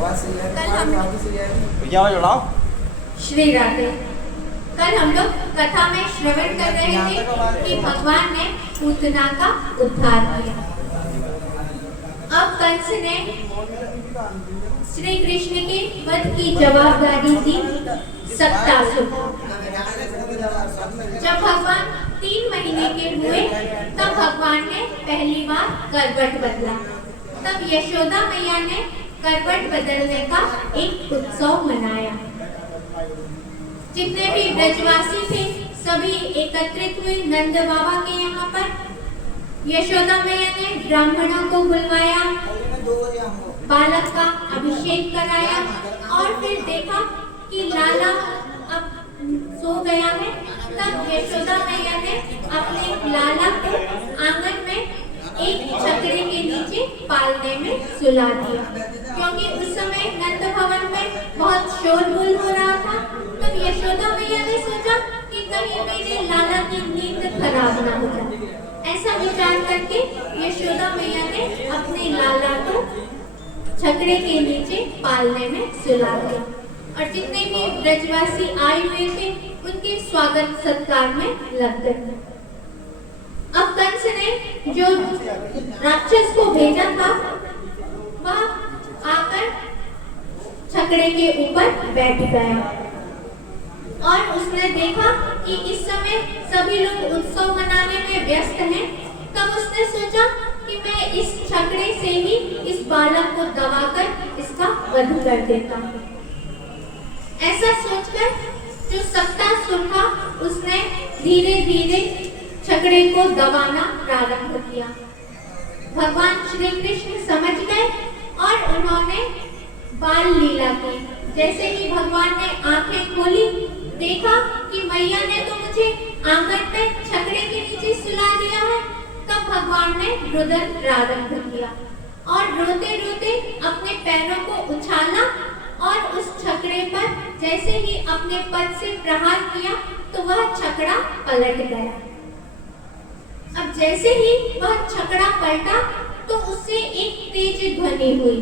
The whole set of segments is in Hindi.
भैया आवाज बढ़ाओ। श्री राधे। कल हम लोग कथा में श्रवण कर रहे थे कि भगवान ने पूतना का उद्धार किया। अब कंस ने श्री कृष्ण के वध की जवाबदारी दी सत्तासुर। जब भगवान 3 महीने के हुए तब भगवान ने पहली बार करवट बदला। तब यशोदा मैया ने करवट बदलने का एक उत्सव मनाया। जितने भी ब्रजवासी थे सभी एकत्रित हुए नंद बाबा के यहाँ पर। यशोदा मैया ने ब्राह्मणों को बुलवाया, बालक का अभिषेक कराया और फिर देखा कि लाला अब सो गया है। तब यशोदा मैया ने अपने लाला को आंगन में एक छकड़े के नीचे पालने में सुला दिया, क्योंकि उस समय नंद भवन में बहुत शोरगुल हो रहा था। तब यशोदा मैया ने सोचा कि कहीं मेरे लाला की नींद खराब ना हो जाए। ऐसा विचार करके यशोदा मैया ने अपने लाला को छकड़े के नीचे पालने में सुला दिया और जितने भी ब्रजवासी आए हुए थे उनके स्वागत सत्कार में लग गए। अब कंस ने जो राक्षस को भेजा था वह आकर छकड़े के ऊपर बैठ गया और उसने देखा कि इस समय सभी लोग उत्सव मनाने में व्यस्त हैं। तब उसने सोचा कि मैं इस छकड़े से ही इस बालक को दबाकर इसका वध कर देता हूँ। ऐसा सोचकर जो सत्तासुर था उसने धीरे धीरे छकड़े को दबाना प्रारंभ किया। भगवान श्री कृष्ण समझ गए और उन्होंने बाल लीला की। जैसे ही भगवान ने आंखें खोली देखा कि मैया ने तो मुझे आंगन में छकड़े के नीचे सुला दिया है। तब भगवान ने रुदन प्रारंभ किया और रोते रोते अपने पैरों को उछाला और उस छकड़े पर जैसे ही अपने पद से प्रहार किया तो वह छकड़ा पलट गया। अब जैसे ही वह छकड़ा पलटा तो उससे एक तेज ध्वनि हुई।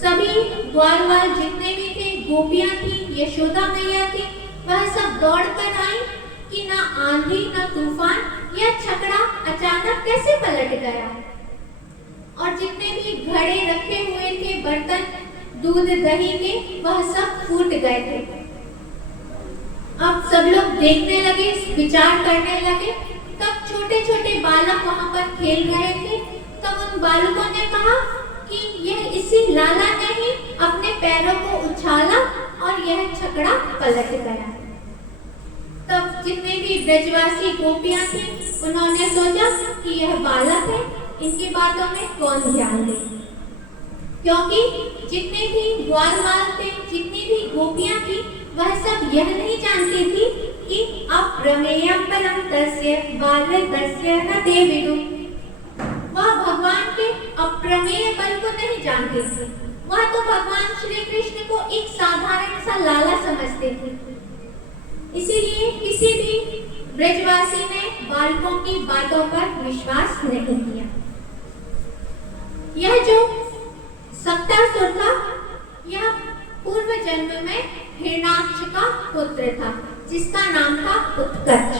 सभी ग्वालवाल जितने भी थे, गोपियां थी, यशोदा मैया थी, वह सब दौड़कर आई कि ना आंधी ना तूफान, यह छकड़ा अचानक कैसे पलट गया। और जितने भी घड़े रखे हुए थे, बर्तन दूध दही के, वह सब फूट गए थे। अब सब लोग देखने लगे, विचार करने लगे। तब छोटे छोटे बालक वहां पर खेल रहे थे। तब उन बालकों ने कहा कि यह इसी लाला ने ही अपने पैरों को उछाला और यह छकड़ा पलट गया। तब जितने भी ब्रजवासी गोपियां थी उन्होंने सोचा कि यह बालक है, इनकी बातों में कौन ध्यान दे, क्योंकि जितने भी ग्वालवाल थे, जितनी भी गोपियां थी, वह सब यह नहीं जानती थी कि अप्रमेयं परं तस्य बालकस्य न देविदु। वह भगवान के अप्रमेय बल को नहीं जानती थी। वह तो भगवान श्री कृष्ण को एक साधारण सा लाला समझते थे। इसीलिए किसी भी ब्रजवासी ने बालकों की बातों पर विश्वास नहीं किया। यह जो सत्तासुर था यह पूर्व जन्म में हिरण्याक्ष का पुत्र था, जिसका नाम था उत्कर्ष।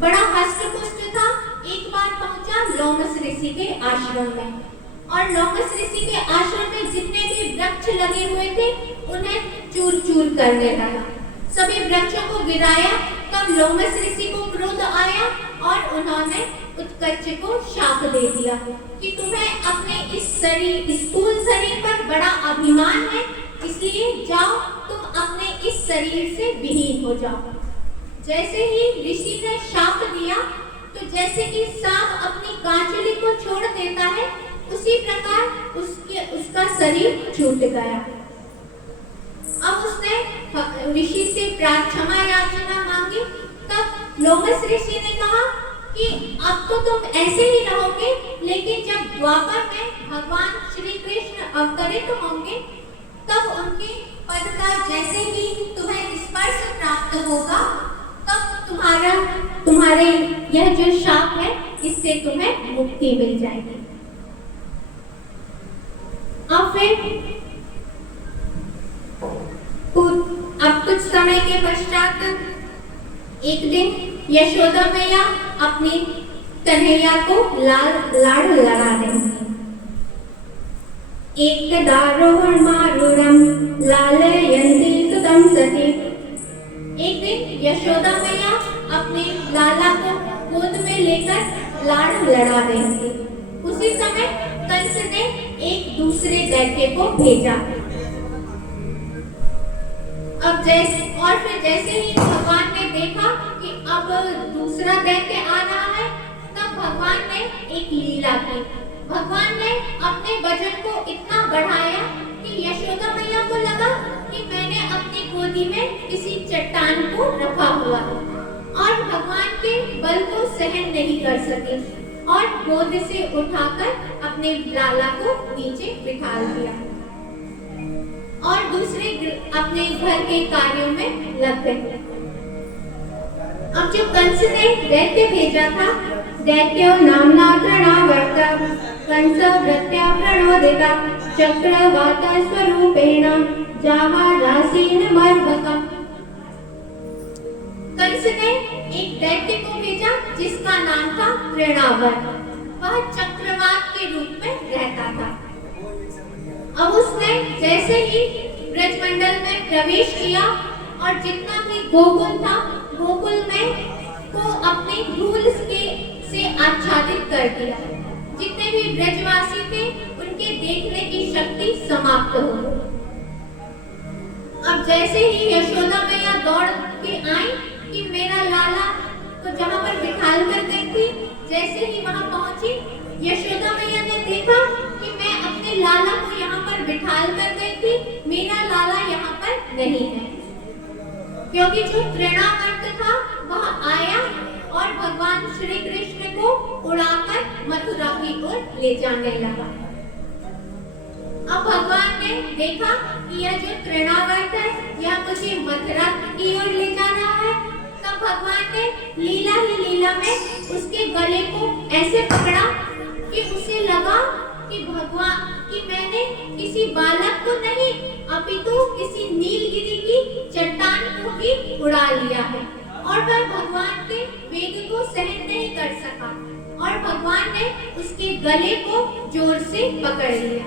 बड़ा हष्ट-पुष्ट था। एक बार पहुंचा लोमस ऋषि के आश्रम में और लोमस ऋषि के आश्रम में जितने भी वृक्ष लगे हुए थे उन्हें चूर चूर करने लगा। सभी वृक्षों को गिराया। तब लोमस ऋषि को क्रोध आया और उन्होंने उत्कर्ष को शाप दे दिया कि तुम्हें अपने इस स्थूल शरीर पर बड़ा अभिमान है, इसलिए जाओ तुम अपने इस शरीर से विहीन हो जाओ। जैसे ही ऋषि ने शाप दिया तो जैसे कि सांप अपनी कांचुली को छोड़ देता है, उसी प्रकार उसका शरीर छूट गया। अब उसने ऋषि से क्षमा याचना मांगी। तब लोमस ऋषि ने कहा कि अब तो तुम ऐसे ही रहोगे, लेकिन जब द्वापर में भगवान श्री कृष्ण अवतरित होंगे तब उनके पद का जैसे ही तुम्हें स्पर्श प्राप्त होगा तब तुम्हारे यह जो शाप है इससे तुम्हें मुक्ति मिल जाएगी। अब फिर अब कुछ समय के पश्चात एक दिन यशोदा मैया अपनी कन्हैया को लाड़ लगा रही थी। एकदा रोहमारूढ़ं लालयन्ती सुतं सती। एक दिन यशोदा मैया अपने लाला को गोद में लेकर लाड़ लड़ा रही थी। उसी समय कंस ने एक दूसरे दैत्य को भेजा। अब जैसे ही भगवान ने देखा कि अब दूसरा दैत्य आ रहा है, तब भगवान ने एक लीला की। भगवान ने अपने वजन को इतना बढ़ाया कि यशोदा मैया को लगा कि मैंने अपनी गोदी में किसी चट्टान को रखा हुआ है और भगवान के बल को सहन नहीं कर सके और गोद से उठाकर अपने लाला को नीचे बिठा दिया और दूसरे अपने घर के कार्यों में लग गए। अब जो कंस ने दैत्य भेजा था, दैत्यो नामना तृणावर्ता कंस वृत्त्या प्रणोदिता चक्रवात स्वरूपेण जावारासीन मर्भकम्। कंस ने एक दैत्य को भेजा जिसका नाम था तृणावर्त। वह चक्रवात के रूप में रहता था। अब उसने जैसे ही ब्रजमंडल में प्रवेश किया और जितना भी गोकुल था, गोकुल में को अपनी धूल से आच्छादित कर दिया। जितने भी ब्रजवासी थे उनके देखने की शक्ति समाप्त हो गई। अब जैसे ही यशोदा मैया दौड़ के आई कि मेरा लाला को जहाँ पर बिठाल कर गई थी, जैसे ही वहाँ पहुंची, यशोदा मैया ने देखा कि मैं अपने लाला को यहाँ पर बिठाल कर गई थी, मेरा लाला यहाँ पर नहीं है। क्योंकि जो तृणावर्त था वह आया और भगवान श्री कृष्ण को उड़ाकर मथुरा की ओर ले जाने लगा। अब भगवान ने देखा कि यह जो तृणावर्त है यह मुझे मथुरा की ओर ले जा रहा है। तब भगवान ने लीला में उसके गले को ऐसे पकड़ा कि उसे लगा कि मैंने किसी बालक को नहीं अपितु किसी नीलगिरी की चट्टान को ही उड़ा लिया है और वह भगवान के वेग को सहन नहीं कर सका और भगवान ने उसके गले को जोर से पकड़ लिया।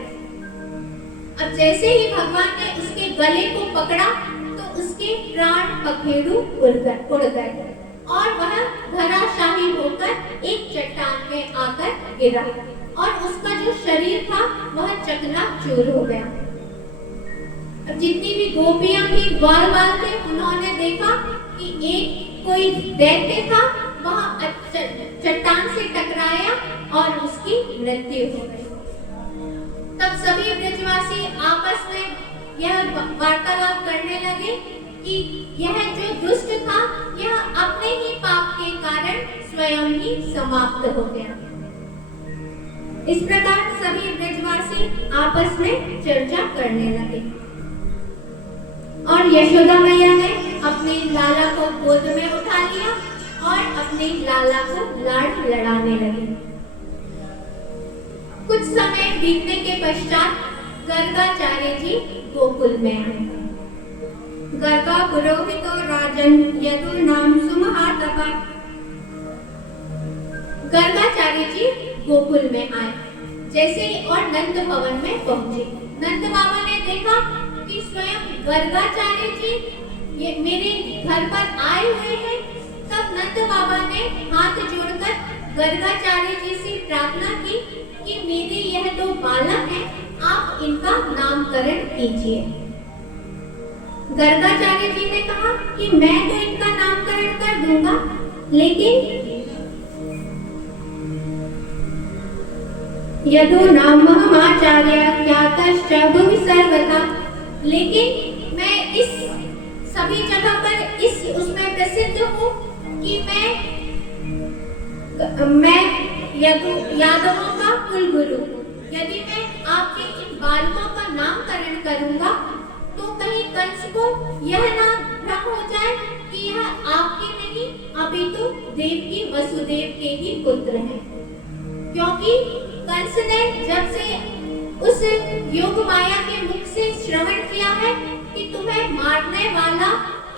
अब जैसे ही भगवान ने उसके गले को पकड़ा तो उसके प्राण पखेरु उड़ गए और वह धराशायी होकर एक चट्टान में आकर गिरा और उसका जो शरीर था वह चकनाचूर हो गया। अब जितनी भी गोपियां थी ग्वाल थे, उन्होंने देखा कि एक कोई दैत्य था, वह चट्टान से टकराया और उसकी मृत्यु हो गई। तब सभी ब्रजवासी आपस में यह वार्तालाप करने लगे कि यह जो दुष्ट था यह अपने ही पाप के कारण स्वयं ही समाप्त हो गया। इस प्रकार सभी ब्रजवासी आपस में चर्चा करने लगे और यशोदा मैया ने अपने लाला को गोद में उठा लिया और अपने लाला को लाड़ लड़ाने लगी। कुछ समय बीतने के पश्चात गर्गाचार्य जी गोकुल में आए। गर्गा पुरोहितो राजन यदुर्नाम सुमहातपा। गर्गाचार्य जी गोकुल में आए जैसे और नंद भवन में पहुंचे। नंद बाबा ने देखा कि स्वयं गर्गाचार्य जी ये मेरे घर पर आए हुए हैं। तब नंद बाबा ने हाथ जोड़कर गर्गाचार्य जी से प्रार्थना की कि मेरे यह दो बालक हैं, आप इनका नामकरण कीजिए। गर्गाचार्य जी ने कहा कि मैं तो इनका नामकरण कर दूंगा, लेकिन यदु नाम महाचार्य ख्यातश्च भुवि सर्वथा, लेकिन मैं इस सभी जगह पर इस उसमें प्रसिद्ध हूँ कि मैं यादवों का कुल गुरु हूँ। यदि मैं आपके इन बालकों का नामकरण करूंगा तो कहीं कंस को यह ना भ्रम हो जाए कि यह आपके नहीं अपितु देवकी वसुदेव के ही पुत्र हैं। क्योंकि कंस ने जब से उस योग माया श्रवण किया है कि तुम्हें मारने वाला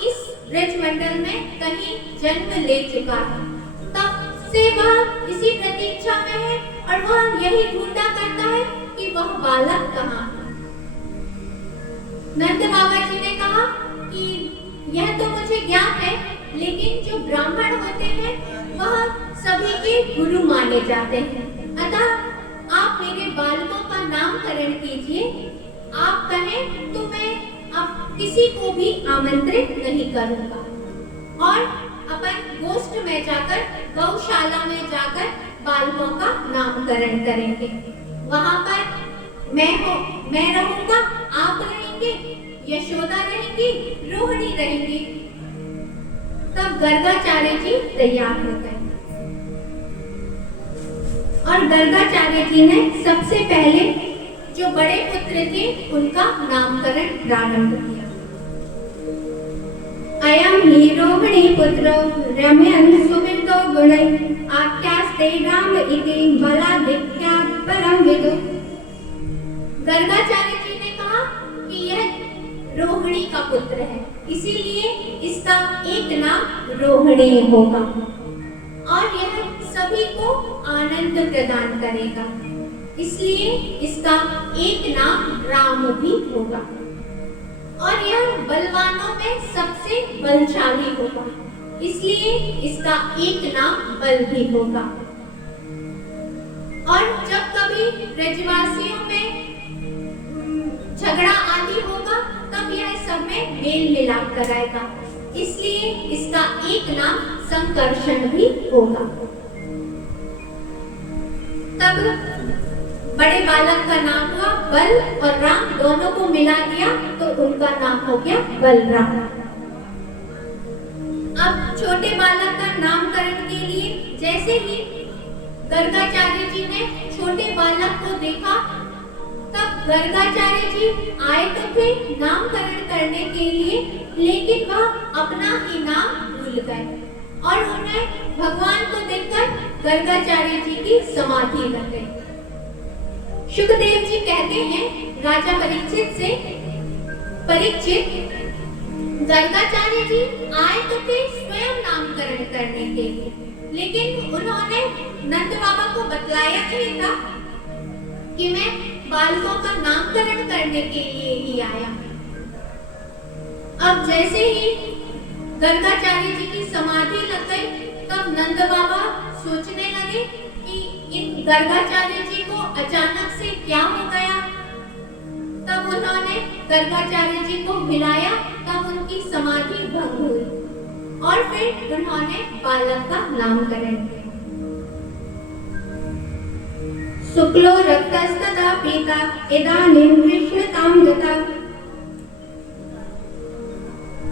इस ब्रजमंडल में कहीं जन्म ले चुका है। तब से वह इसी प्रतीक्षा में है और वह यही ढूंढा करता है कि वह बालक कहाँ है। नंद बाबा जी ने कहा कि यह तो मुझे ज्ञात है, लेकिन जो ब्राह्मण होते हैं वह सभी के गुरु माने जाते हैं। अतः आप मेरे बालकों का नामकरण कीजिए। आप कहें तो मैं अब किसी को भी आमंत्रित नहीं करूंगा और अपन गोष्ठ में जाकर, गौशाला में जाकर बालकों का नामकरण करेंगे। वहां पर मैं रहूंगा, आप रहेंगे, यशोदा रहेंगी, रोहिणी रहेंगी। तब गर्गाचार्य जी तैयार हो गए और गर्गाचार्य जी ने सबसे पहले जो बड़े पुत्र थे उनका नामकरण प्रारंभ किया। अयम ही रोहिणी पुत्रो रम्यं सुवितो गुणै आख्यास्ते राम इति बलादित्या परम विदु। गर्गाचार्य जी ने कहा कि यह रोहिणी का पुत्र है, इसीलिए इसका एक नाम रोहिणी होगा और यह सभी को आनंद प्रदान करेगा, इसलिए इसका एक नाम राम भी होगा और यह बलवानों में सबसे बलशाली होगा, इसलिए इसका एक नाम बल भी होगा। और जब कभी ब्रजवासियों में झगड़ा आदि होगा तब यह सब में मेल मिलाप कराएगा, इसलिए इसका एक नाम संकर्षण भी होगा। तब बड़े बालक का नाम हुआ बल और राम, दोनों को मिला दिया तो उनका नाम हो गया बलराम। अब छोटे बालक का नामकरण के लिए जैसे ही गर्गाचार्य जी ने छोटे बालक को देखा, तब गर्गाचार्य जी आए तो थे नामकरण करने के लिए, लेकिन वह अपना ही नाम भूल गए और उन्हें भगवान को देखकर गर्गाचार्य जी की समाधि लग गई। शुकदेव जी कहते हैं राजा परीक्षित से, परीक्षित गर्गाचार्य जी आए तो थे स्वयं नामकरण करने के लिए, लेकिन उन्होंने नंद बाबा को बतलाया नहीं था कि मैं बालकों का नामकरण करने के लिए ही आया। अब जैसे ही गर्गाचार्य जी की समाधि लग गई, तब नंद बाबा सोचने लगे कि इन गर्गाचार्य जी को अचानक से क्या हो गया। तब उन्होंने गर्गाचार्य जी को हिलाया, तब उनकी समाधि भंग हुई और फिर उन्होंने बालक का नामकरण किया। शुक्लो रक्तस्तदा पीता इदानीं कृष्णतां गता।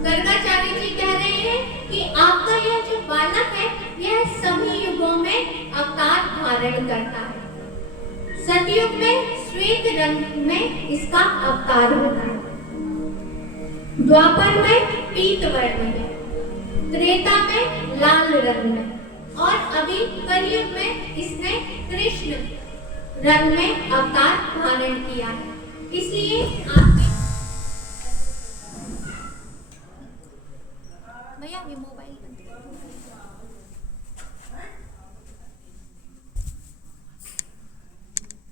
गर्गाचार्य जी कह रहे हैं कि आपका यह जो बालक है यह सभी युगों में अवतार धारण करता है। सतयुग में श्वेत रंग में इसका अवतार होता है, द्वापर में पीत वर्ण में, त्रेता में लाल रंग में और अभी कलयुग में इसने कृष्ण रंग में अवतार धारण किया है। इसलिए आप